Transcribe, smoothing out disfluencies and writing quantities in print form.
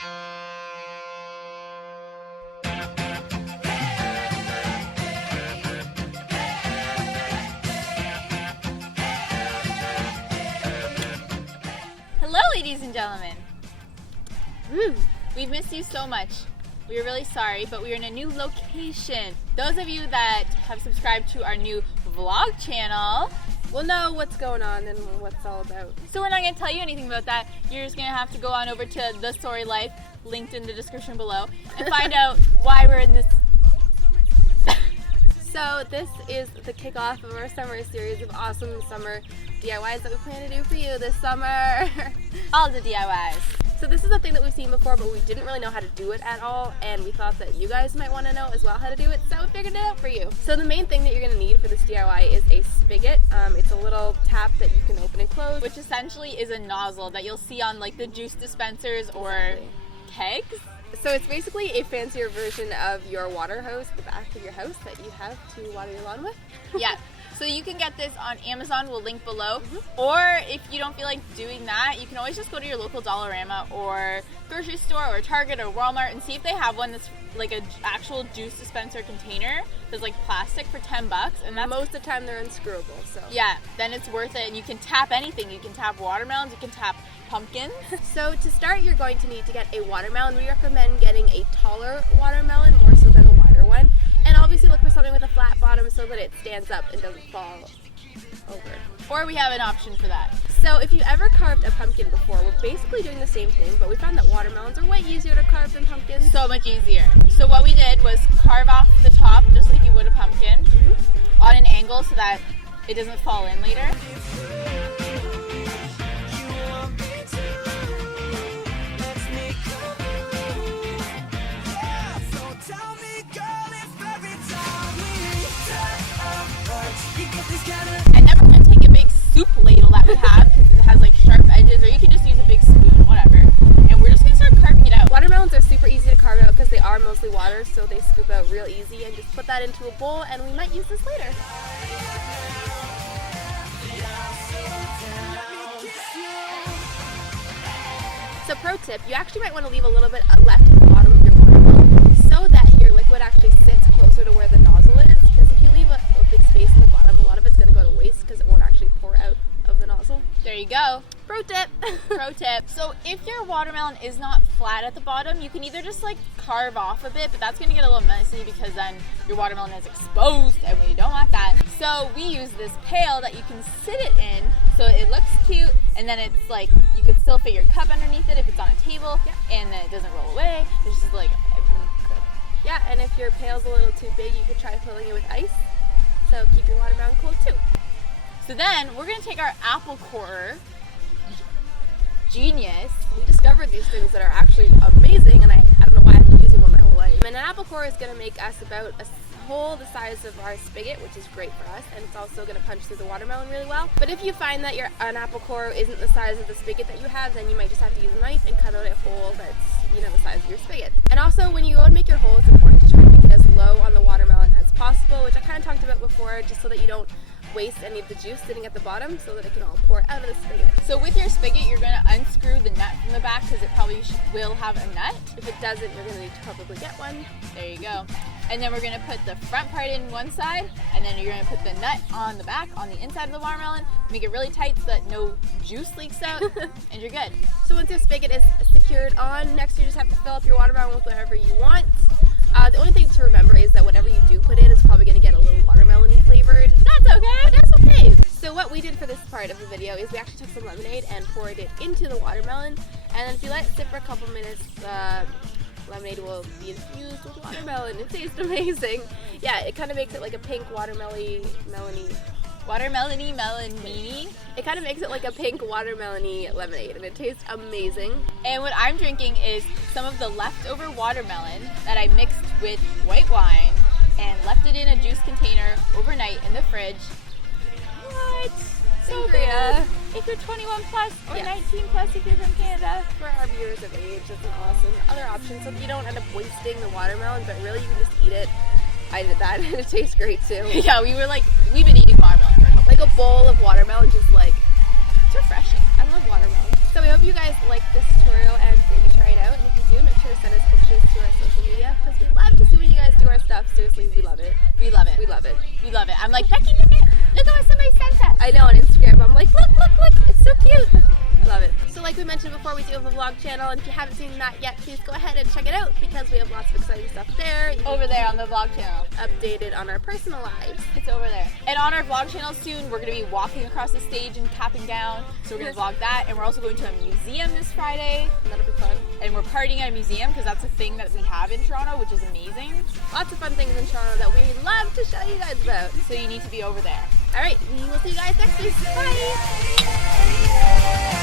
Hello, ladies and gentlemen. We've missed you so much. We are really sorry, but we are in a new location. Those of you that have subscribed to our new vlog channel will know what's going on and what it's all about. So we're not going to tell you anything about that. You're just going to have to go on over to The Sorry Life, linked in the description below, and find out why we're in this. So this is the kickoff of our summer series of awesome summer DIYs that we plan to do for you this summer. All the DIYs. So this is a thing that we've seen before, but we didn't really know how to do it at all, and we thought that you guys might want to know as well how to do it, so we figured it out for you. So the main thing that you're going to need for this DIY is a spigot. It's a little tap that you can open and close, Which essentially is a nozzle that you'll see on like the juice dispensers or kegs. So it's basically a fancier version of your water hose at the back of your house that you have to water your lawn with. Yeah. So you can get this on Amazon, we'll link below. Or if you don't feel like doing that, you can always just go to your local Dollarama or grocery store or Target or Walmart and see if they have one that's like an actual juice dispenser container that's like plastic for $10. And that's, most of the time they're unscrewable, so. Yeah, then it's worth it. And you can tap anything. You can tap watermelons, you can tap pumpkins. So to start, you're going to need to get a watermelon. We recommend getting a taller watermelon more so than a wider one. And obviously look for something with a flat bottom so that it stands up and doesn't fall over. Or we have an option for that. So if you ever carved a pumpkin before, we're basically doing the same thing, but we found that watermelons are way easier to carve than pumpkins. So much easier. So what we did was carve off the top just like you would a pumpkin on an angle so that it doesn't fall in later. And then we're going to take a big soup ladle that we have because it has like sharp edges, or you can just use a big spoon, whatever. And we're just going to start carving it out. Watermelons are super easy to carve out because they are mostly water, so they scoop out real easy. And just put that into a bowl, and we might use this later. So pro tip, you actually might want to leave a little bit left at the bottom of your watermelon so that your liquid actually sits closer to where the nozzle is, because if you leave a big space in the bottom, a lot of it's going to go to waste because it won't actually pour out of the nozzle. There you go. Pro tip. Pro tip. So if your watermelon is not flat at the bottom, you can either just like carve off a bit, but that's going to get a little messy because then your watermelon is exposed and we don't want that. So we use this pail that you can sit it in so it looks cute, and then it's like you could still fit your cup underneath it if it's on a table, and then it doesn't roll away. It's just like good. Yeah, and if your pail's a little too big, you could try filling it with ice. So keep your watermelon cold too. So then we're going to take our apple core. Genius. We discovered these things that are actually amazing, and I don't know why I've been using one my whole life. And an apple core is going to make us about a hole the size of our spigot, which is great for us, and it's also going to punch through the watermelon really well. But if you find that an apple core isn't the size of the spigot that you have, then you might just have to use a knife and cut out a hole that's, you know, the size of your spigot. And also, when you go and make your hole, it's important to try to make it as low on the watermelon as possible, which I kind of talked about before, just so that you don't waste any of the juice sitting at the bottom, so that it can all pour out of the spigot. So with your spigot, you're going to unscrew the nut from the back because it probably will have a nut. If it doesn't, you're going to need to probably get one. There you go. And then we're going to put the front part in one side, and then you're going to put the nut on the back, on the inside of the watermelon. Make it really tight so that no juice leaks out, and you're good. So once your spigot is secured on, next you just have to fill up your watermelon with whatever you want. The only thing to remember is that whatever you do put in is probably going to get a little watermelon-y flavored. That's okay. But that's okay. So what we did for this part of the video is we actually took some lemonade and poured it into the watermelon. And then if you let it sit for a couple minutes, lemonade will be infused with watermelon. It tastes amazing. Yeah, it kind of makes it like a pink watermelony. Watermelony melonini. It kind of makes it like a pink watermelony lemonade, and it tastes amazing. And what I'm drinking is some of the leftover watermelon that I mixed with white wine and left it in a juice container overnight in the fridge. What? So good. If you're 21 plus or 19 plus if you're from Canada. For our viewers of age, that's an awesome other option, so that you don't end up wasting the watermelon, but really you can just eat it. I did that, and it tastes great too. Yeah, we've been eating watermelon for a couple Like a bowl of watermelon, just like, it's refreshing. I love watermelon. So we hope you guys like this tutorial and that you try it out, and if you do, stuff. Seriously, we love it. We love it. We love it. We love it. I'm like, Becky, look at what somebody sent us. I know, on Instagram, I'm like, look, it's so cute. I love it. So like we mentioned before, we do have a vlog channel, and if you haven't seen that yet, please go ahead and check it out because we have lots of exciting stuff there. Over there on the vlog channel. Updated on our personal lives. It's over there. And on our vlog channel soon, we're going to be walking across the stage and capping down. So we're going to vlog that. And we're also going to a museum this Friday. And that'll be fun. And we're partying at a museum because that's a thing that we have in Toronto, which is amazing. Lots of fun things in Toronto that we love to show you guys about. So you need to be over there. All right, we will see you guys next week. Bye.